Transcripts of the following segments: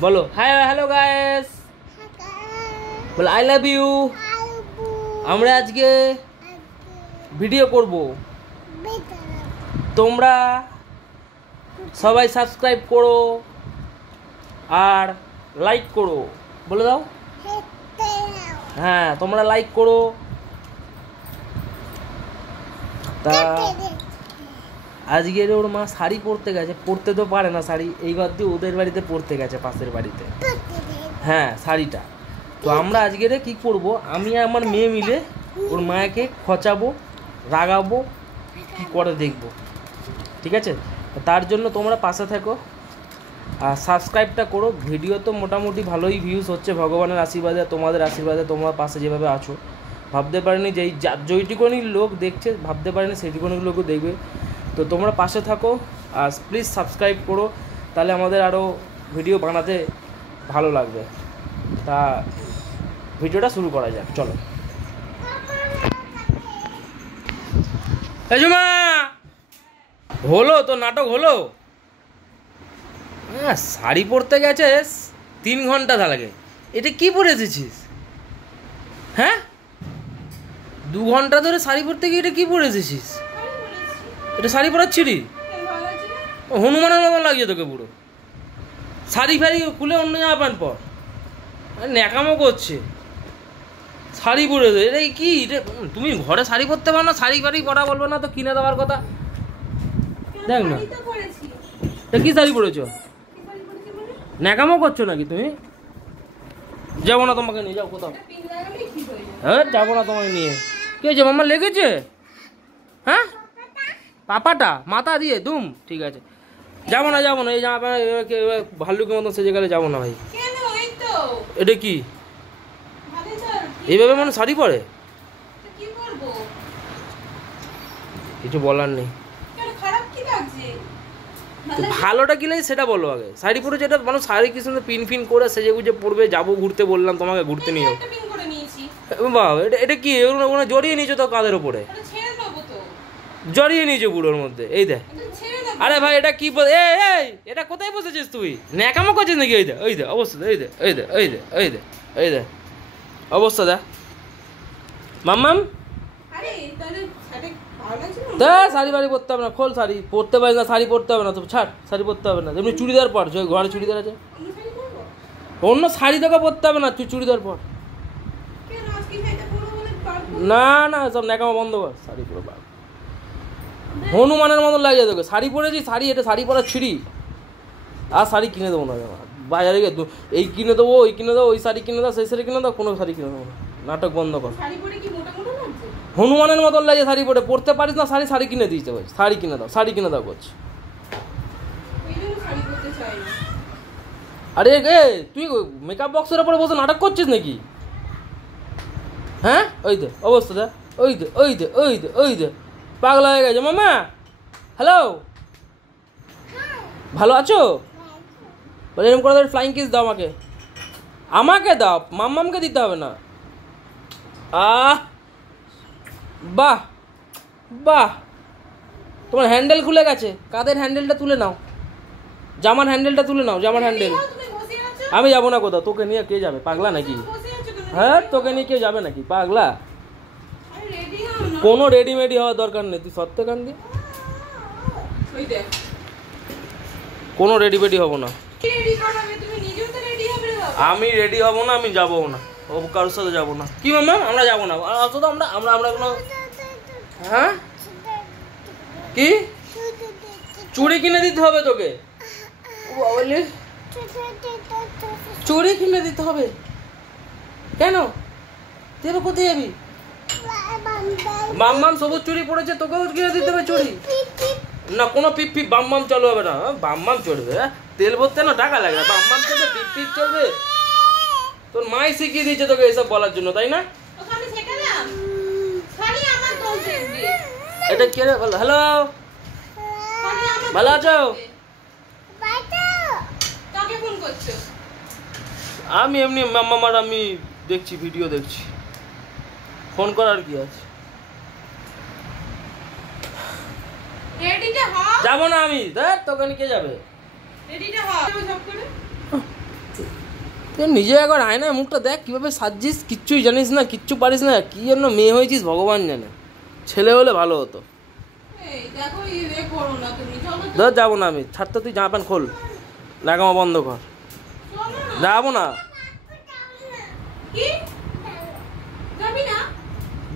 बोलो hi hello guys बोलो आई लाभ यू আমরা আজকে ভিডিও করব তোমরা সবাই সাবস্ক্রাইব করো আর লাইক করো বলে দাও হ্যাঁ তোমরা লাইক করো তা আজকের ওর মা শাড়ি পরতে গেছে পরতে তো পারে না শাড়ি এইবার দিয়ে ওদের বাড়িতে পরতে গেছে পাশের বাড়িতে হ্যাঁ শাড়িটা তো আমরা আজকের কি করব আমি আর আমার মেয়ে মিলে ওর মাকে খচাবো রাগাবো কি করে দেখবো ঠিক আছে তার জন্য তোমরা পাশে থাকো আর সাবস্ক্রাইবটা করো ভিডিও তো মোটামুটি ভালোই ভিউজ হচ্ছে ভগবানের আশীর্বাদে তোমাদের আশীর্বাদে তোমরা পাশে যেভাবে আছো ভাবতে পারিনি যে যেইটুকুনি লোক দেখছে ভাবতে পারিনি সেইটুকুনি লোকও দেখবে তো তোমরা পাশে থাকো আর প্লিজ সাবস্ক্রাইব করো তাহলে আমাদের আরও ভিডিও বানাতে ভালো লাগবে তা ভিডিওটা শুরু করা যাক চলো এজমা হলো তো নাটক হলো হ্যাঁ শাড়ি পরতে গেছিস 3 ঘন্টা লাগে এটা কি পরে এসেছিস হ্যাঁ 2 ঘন্টা ধরে শাড়ি পরতে গিয়ে এটা কি পরে এসেছিস এটা শাড়ি পরাচ্ছিলি হনুমানের মতো লাগছে তোকে পুরো শাড়ি ফাড়ি খুলে অন্য জামা প্যান্ট পর ন্যাকামো করছে শাড়ি পরে এটা কি তুমি ঘরে শাড়ি পরতে পারো না শাড়ি ফাড়ি পরা বলবো না তো কিনে দেওয়ার কথা দেখ না তা কি শাড়ি পরেছো ন্যাকামো করছো নাকি তুমি যাবো না তোমাকে নিয়ে যাও কোথাও হ্যাঁ যাবো না তোমাকে নিয়ে কে যে মামা লেগেছে হ্যাঁ পাপাটা মাথা দিয়ে দুম ঠিক আছে যাবো না এই জামা ভাল্লুকের মতন সেজে গেলে যাবো না ভাই এটা কি এইভাবে মানে শাড়ি পরে কিছু বলার নেই ভালোটা কি লাগে সেটা বলো আগে শাড়ি পরে যেটা মানুষ শাড়ি কি সুন্দর পিন ফিন করে সেজে গুজে পড়বে যাবো ঘুরতে বললাম তোমাকে ঘুরতে নিয়ে যাও বাবা এটা কি ওখানে জড়িয়ে নিয়েছো তো কাঁধের ওপরে জড়িয়ে নিয়েছো বুড়োর মধ্যে এই দেখ আরে ভাই এটা কি এই এটা কোথায় বসেছিস তুই ন্যাকামো করছিস নাকি এই দে অবস্থা এই দে অবস্থা দা মাম্মাম তা শাড়ি বাড়ি পরতে হবে না খোল শাড়ি পরতে পারিস না শাড়ি পরতে হবে না তো ছাড় শাড়ি পরতে হবে না এমনি চুড়িদার পর ঘরে চুড়িদার আছে অন্য শাড়ি তোকে পরতে হবে না তুই চুড়িদার পর না সব ন্যাকামো বন্ধ কর শাড়ি পরে হনুমানের মতন লাগে তোকে শাড়ি পরেছি শাড়ি এটা শাড়ি পরার ছিঁড়ি আর শাড়ি কিনে দেবো না বাজারে গিয়ে এই কিনে দেবো ওই কিনে দেবো ওই শাড়ি কিনে দাও সেই শাড়ি কিনে দাও কোনো শাড়ি কিনে দেবো না নাটক বন্ধ কর হনুমানের মতন লাগে শাড়ি পরে পরতে পারিস না শাড়ি কিনে দিতে পারিস শাড়ি কিনে দাও করছি আরে এ তুই মেকআপ বক্সের ওপরে বসে নাটক করছিস নাকি হ্যাঁ ওই দে অবস্থা দে ওই দে পাগলা হয়ে গেছে মামা হ্যালো ভালো আছো বলে এরকম করে ফ্লাইং কিস দাও আমাকে দাও মাম্মামকে দিতে হবে না বাহ তোমার হ্যান্ডেল খুলে গেছে কাদের হ্যান্ডেলটা তুলে নাও জামার হ্যান্ডেল আমি যাবো না কোথাও তোকে নিয়ে কে যাবে পাগলা নাকি হ্যাঁ তোকে নিয়ে কেউ যাবে নাকি পাগলা কোনো রেডিমেডি হওয়ার দরকার নেই তুই সত্যি কান দিয়ে কোনো রেডিমেডি হবো না আমি রেডি হব না আমি যাবো না ও কারোর সাথে যাবো না কি মামা আমরা যাবো না আসো তো আমরা কোনো হ্যাঁ কি চুড়ি কিনে দিতে হবে তোকে বলি চুড়ি কিনে দিতে হবে কেন তুই এবার কোথায় যাবি বাম সবুজ চুড়ি পড়েছে তোকেও কিনে দিতে হবে চুড়ি না কোনো পিপ বাম চলবে হবে না বাম চলবে তেল ভরতে না টাকা লাগে না বাম চলবে পিপ চলবে তোর মাই শিখিয়ে দিয়েছে তোকে এইসব বলার জন্য তাই না এটা কে রে হ্যালো ভালো আছো আমি এমনি মামার আমি দেখছি ভিডিও দেখছি ফোন করার কি আছে যাবো না আমি দেখ তোকে কে যাবে তুই নিজে একবার আয়নায় মুখটা দেখ কীভাবে সাজছিস, কিচ্ছুই জানিস না, কিচ্ছু পারিস না, কী জন্য মেয়ে হয়েছিস ভগবান জানে। ছেলে হলে ভালো হতো। ধর যাবো না আমি, ছাড়তে তুই জামা প্যান্ট খোল, লাগামা বন্ধ কর, যাবো না।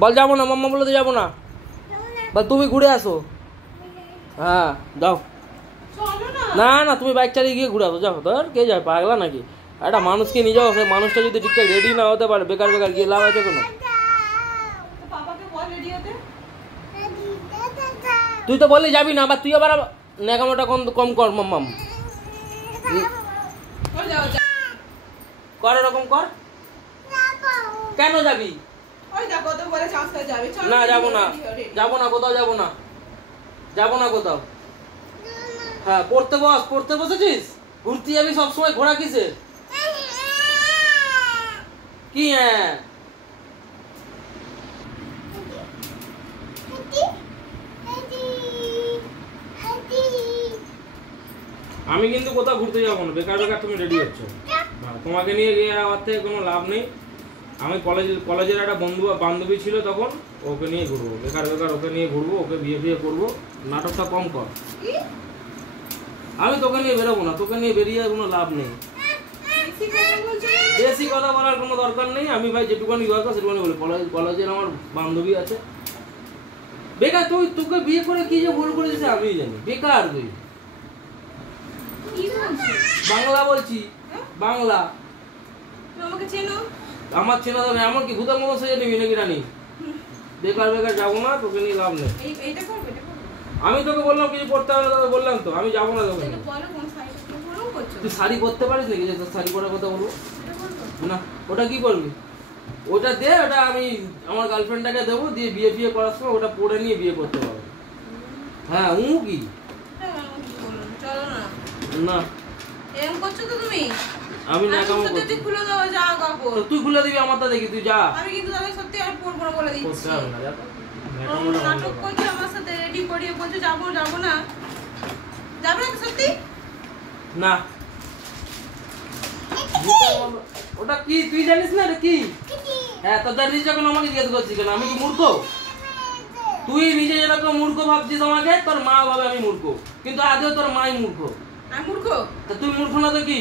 বল যাবো না, মাম্মা বলে তো যাবো না, বল তুমি ঘুরে আসো। হ্যাঁ যাও। না না তুমি বাইক চালিয়ে গিয়ে ঘুরে আসো, যাও। ধর কে যায়, পাগলা নাকি? একটা মানুষকে নিয়ে যাও, সেই মানুষটা যদি ঠিকঠাক রেডি না হতে পারে, বেকার বেকার গিয়ে লাভ আছে কোনো? তুই তো বললে যাবি না, আবার তুই আবার ন্যাকামোটা কম কর মাম্মাম, কর এরকম কর। কেন যাবি? না যাবো না, যাবো না, কোথাও যাবো না, যাবো না কোথাও। হ্যাঁ পড়তে বস, পড়তে বসেছিস, ঘুরতে যাবি সবসময়, ঘোরা কিসে? কি হ্যাঁ? আমি কিন্তু কোথাও ঘুরতে যাবো না, বেকার বেকার তুমি রেডি হচ্ছ। তোমাকে নিয়ে গিয়ে আমার থেকে কোনো লাভ নেই। আমি কলেজের একটা বান্ধবী ছিল তখন, ওকে নিয়ে ঘুরবো, বেকার বেকার ওকে নিয়ে ঘুরবো, ওকে বিয়ে করবো। নাটকটা কম কর। আমি তোকে নিয়ে বেরোবো না, তোকে নিয়ে বেরিয়ে কোনো লাভ নেই। বেশি কথা বলার কোনো দরকার নেই। আমি ভাই যেটুকুনি দরকার সেটুকুনি বলি। কলেজের আমার বান্ধবী আছে, বেকার। তোকে বিয়ে করে কি যে ভুল করেছিস আমি জানি, বেকার তুই। বাংলা বলছি, বাংলা। আমার চেনা যাবে এমন কি ভূতের মতো সেজে নিবি নাকি রানী? বেকার বেকার যাবো না, তোকে নিয়ে লাভ নেই। আমি তোকে বললাম কিছু পড়তে হবে না, তোকে বললাম তো আমি যাবো না তোকে। তুই শাড়ি পরতে পারিস নাকি যে তোর শাড়ি পরার কথা বলবো? না ওটা কি করবি? ওটা দে, ওটা আমি আমার গার্লফ্রেন্ডটাকে দেবো, দিয়ে বিয়ে করার সময় ওটা পরে নিয়ে বিয়ে করতে পারবো। হ্যাঁ কি না এরকম করছো তো তুমি? আমি নাকামো করছি। তুই খুলে দাও জামা কাপড়। তো তুই খুলে দিবি আমারটা দেখি, তুই যা। আমি কিন্তু তাহলে সত্যি আর পরবো না বলে দিচ্ছি। করতে হবে না, যা তো। নাটক করছো আমার সাথে, রেডি করিয়ে বলছো যাবো যাবো না, যাবে না সত্যি? না ওটা কি তুই জানিস না? এটা কি? হ্যাঁ তো জানিস যখন আমাকে জিজ্ঞেস করছিস কেন? আমি কি মূর্খ? তুই নিজে যেরকম মূর্খ ভাবছিস আমাকে, তোর মা ভাবে আমি মূর্খ, কিন্তু আজও তোর মাই মূর্খ। আমি মূর্খ? তা তুই মূর্খ না তো কি?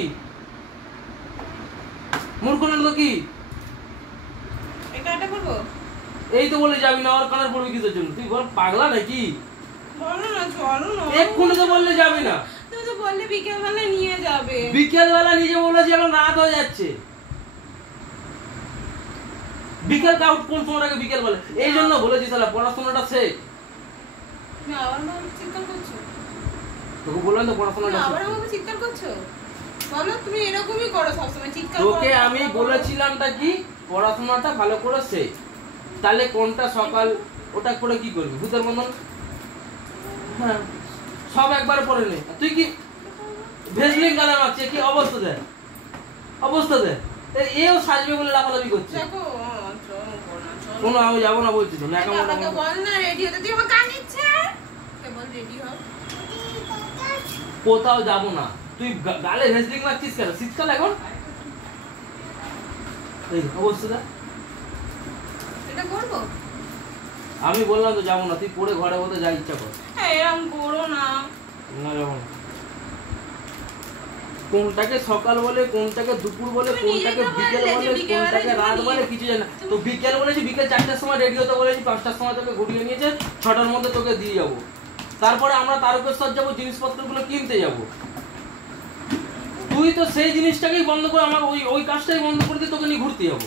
মূর্খ না তো কি? এটা করবো? এই তো বলে যাবি না, আর কানের পড়বি কিসের জন্য? তুই বল পাগলা নাকি? বলো না, চলো না। এক্ষুনি তো বললে যাবি না। তুমি তো বললে বিকেল বেলা নিয়ে যাবে। বিকেল বেলা নিজে বলেছি, এখন রাত হয়ে যাচ্ছে। বিকেল কাউট কোন সময়টাকে বিকেল বলে? এই জন্য বলেছি তাহলে পড়াশোনাটা শেখ। তুমি আবার আমাকে চিৎকার করছো? তোকে বললাম তো পড়াশোনাটা আবার আমাকে চিৎকার করছো? বলো, তুমি এরকমই করো সবসময়, চিৎকার করো। তোকে আমি বলেছিলামটা কি, পড়াশোনাটা ভালো করে শেখ। তাহলে কোনটা সকাল ওটা করে কি করবি? ভূতের মতন হ্যাঁ সব একবার পড়ে নে। তুই কি ভেজলিং গালা মারছে? কি অবস্থা দেয়, অবস্থা দেয়। এও সাজবে বলে লাফালাফি করছে। দেখো কোনো আমি যাবো না বলছি তো। আমাকে বল না রেডি হতে, তুই আমার কান ইচ্ছে কেবল রেডি হ। কোথাও যাবো না। তুই গালে ভেজলিং মারছিস কেন? শীতকাল এখন। এই অবস্থা দেয়। এটা করবো? আমি বললাম তো যাবো না, তুই পড়ে ঘরে বসে যা ইচ্ছা কর। এরকম করো না। না যাবো না। কোনটাকে সকাল বলে, কোনটাকে দুপুর বলে, কোনটাকে বিকেল বলে, কোনটাকে রাত বলে কিছু জানি না। তো বিকেল বলেছি, বিকেল 4টার সময় রেডি হতে বলেছি, 5টার সময় তোকে ঘুরিয়ে নিয়েছে, 6টার মধ্যে তোকে দিয়ে যাবো। তারপরে আমরা তারকেশ্বর যাবো, জিনিসপত্রগুলো কিনতে যাবো। তুই তো সেই জিনিসটাকেই বন্ধ করে আমার ওই কাজটাই বন্ধ করে দিয়ে তোকে নিয়ে ঘুরতে যাবো।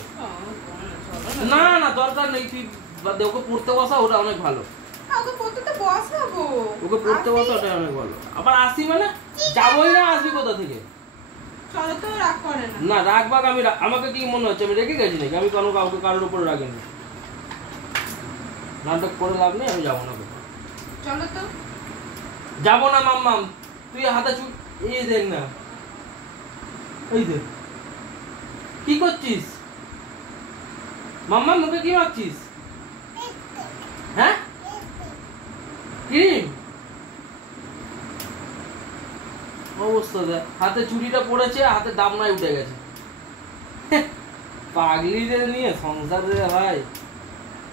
না না দরকার নেই, তুই ওকে পড়তে বসা, ওটা অনেক ভালো। ওকে পড়তে তো বসাবো। ওকে পড়তে বসা, ওটা অনেক ভালো। আবার আসি মানে যাবোই না, আসবি কোথা থেকে? চলো তো, রাগ করে না। না রাগ বাগ আমি, আমাকে কি মনে হচ্ছে আমি রেখে গেছি নাকি? আমি কাউকে কারোর উপরে রাখিনি। নাটক করে লাভ নেই, আমি যাবো না কোথাও। চলো তো। যাবো না মাম্মাম। তুই হাতে এই দেখ না, এই দেখ কি করছিস মাম্মা? মুখে কি মাখছিস? হ্যাঁ ক্রিম? ও অবস্থা দেখ, হাতে চুড়িটা পড়েছে, হাতে দামনায় উঠে গেছে। পাগলিদের নিয়ে সংসার রে ভাই,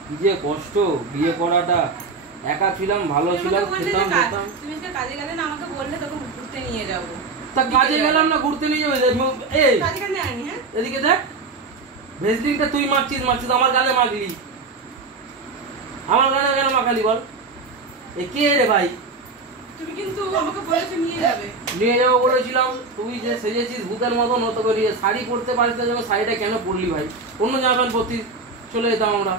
কি যে কষ্ট বিয়ে করাটা। একা ছিলাম, ভালো ছিলাম, খেতাম খেতাম। তুমি আজকে কাজে গেলে না, আমাকে বললে তোকে ঘুরতে নিয়ে যাবো। তা কাজে গেলাম না, ঘুরতে নিয়ে যাবে। এই কাজে কেন আনি? হ্যাঁ এদিকে দেখ, ভেসলিনটা তুই মারছিস, আমার গালে মাখলি। আমার গালে কেন মাখালি বল? এ কে রে ভাই? তুমি কিন্তু আমাকে বলেছো নিয়ে যাবে। নিয়ে যাবো বলেছিলাম, তুই যে সেজেছিস ভূতের মতন, হতো করি শাড়ি পরতে পারিস না যখন, শাড়িটা কেন পরলি ভাই? অন্য জামা প্যান্ট পরতিস, চলে যেতাম আমরা।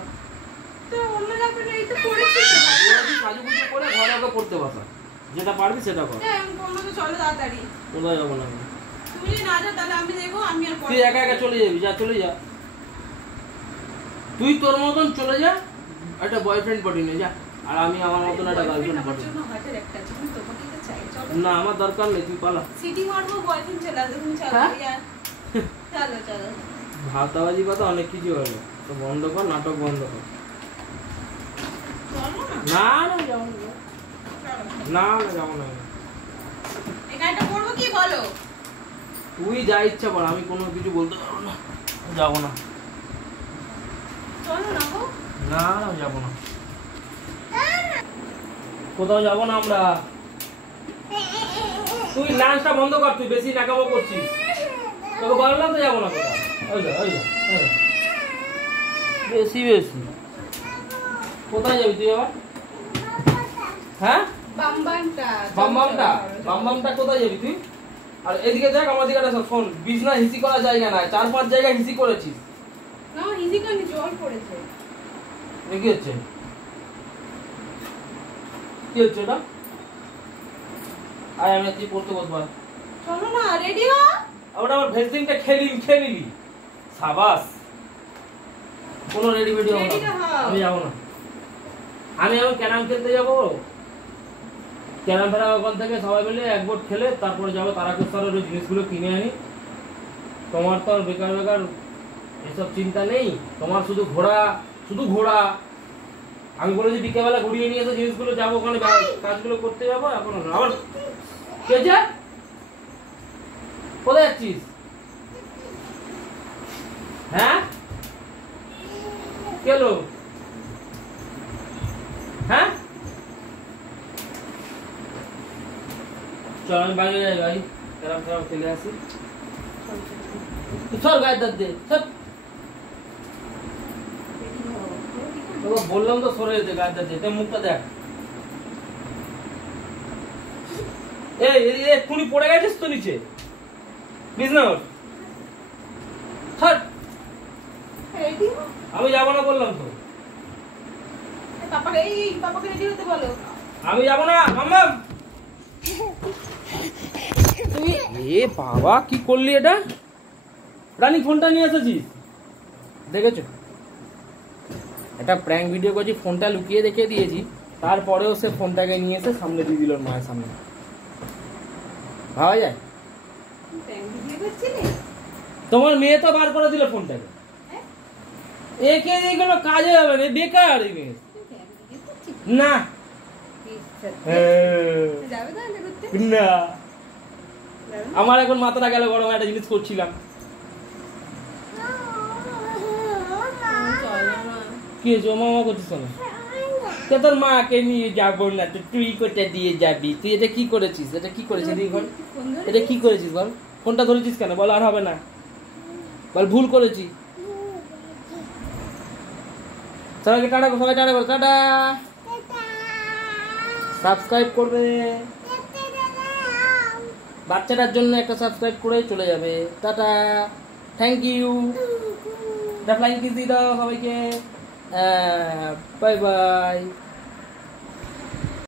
তো অন্য জামা এই তো পরেছি, সাজুগুজু করে ঘরে ওকে পড়তে বসা, যেটা পারবি সেটা কর। তো চলো তাড়াতাড়ি। কোথায় যাবো না? তুমি যদি না যাও তাহলে আমি যাবো, আমি আর তুই একা একা চলে যাবি, যা চলে যা। তুই তোর মতন চলে যা, একটা বয়ফ্রেন্ড পটি নে যা, আর আমি আমার মতন একটা গার্লফ্রেন্ড পটি। না আমার দরকার নেই, তুই পালা। সিটি মারবো, বয়ফ্রেন্ড চলে আসবে, তুমি চলো। চলো চলো। ভাতাবাজি কথা অনেক কিছু হলো, তো বন্ধ কর, নাটক বন্ধ কর। না না যাবো না, না যাবো না। এখানটা করবো কি বলো? তুই যা ইচ্ছা বল, আমি কোনো কিছু বলতে পারবো না, যাবো না। চলো না গো। না না যাবো না, কোথাও যাবো না আমরা। তুই লাঞ্চটা বন্ধ কর, তুই বেশি নাকামো করছিস। তোকে বললাম তো যাবো না কোথাও। ওই যা ওই যা, বেশি বেশি। কোথায় যাবি তুই আবার? হ্যাঁ বামবামটা কোথায় যাবি তুই? আর এদিকে দেখ, আমার দিকে সব শোন, বিছনা হিসি করার জায়গা নাই, 4-5 জায়গায় হিসি করেছিস। না হিসি করিনি, জল পড়েছে। কি হচ্ছে? কি হচ্ছে এটা? আয় আমি তুই পড়তে বসবা। চলো না, রেডি হ। আবার আমার ভেসলিনটা খেয়ে নিলি, সাবাস। কোনো রেডি ভিডিও আমি যাবো না। আমি এখন ক্যারাম খেলতে যাবো। ক্যারাম ফেরা ওখান থেকে সবাই মিলে এক বোর্ড খেলে তারপরে যাবো তারাকেশ্বরের ওই জিনিসগুলো কিনে আনি। তোমার তো আর বেকার বেকার এসব চিন্তা নেই, তোমার শুধু ঘোরা। আমি বলেছি বিকেলবেলা ঘুরিয়ে নিয়ে এসে জিনিসগুলো যাবো, ওখানে কাজগুলো করতে যাবো। এখন আবার কে যা, কোথায় যাচ্ছিস? হ্যাঁ কেলো? হ্যাঁ চল আমি বাইরে যাই ভাই, ক্যারাম খেলে আসি। সর গায়ের দাঁত দে, সর। তোকে বললাম তো সরে যেতে, গায়ের দাঁত দে, মুখটা দেখ। এই এক্ষুনি পড়ে গেছিস তো নিচে, প্লিজ না। আমি যাবো না বললাম তো। পাপাকে রেডি হতে বলো। আমি যাবো না মাম্মাম। তুই এ বাবা কি করলি এটা? রানী ফোনটা নিয়ে এসেছিস, দেখেছো? একটা প্র্যাঙ্ক ভিডিও করছি, ফোনটা লুকিয়ে রেখে দিয়েছি, তারপরেও সে ফোনটাকে নিয়ে এসে সামনে দিয়ে দিল, মায়ের সামনে। ভাবা যায়? তোমার মেয়ে তো বার করে দিল ফোনটাকে। একে এগুলো কাজে হবে না, বেকার না। না আমার এখন মাথাটা গেল গরম, একটা জিনিস করছিলাম। কি হয়েছে? মামা করছিস না? তোর মাকে নিয়ে যাবো না তো তুই কোথা দিয়ে যাবি? তুই এটা কি করেছিস? এটা কি করেছিস? এটা কি করেছিস বল? ফোনটা ধরেছিস কেন বল? আর হবে না বল, ভুল করেছি। সবাইকে টাটা, সবাই টাটা করো, টাটা। সাবস্ক্রাইব করবে, বাচ্চাটার জন্য একটা সাবস্ক্রাইব করে চলে যাবে। Tata, thank you. Flying kiss দিয়ে দাও সবাইকে, বাই বাই।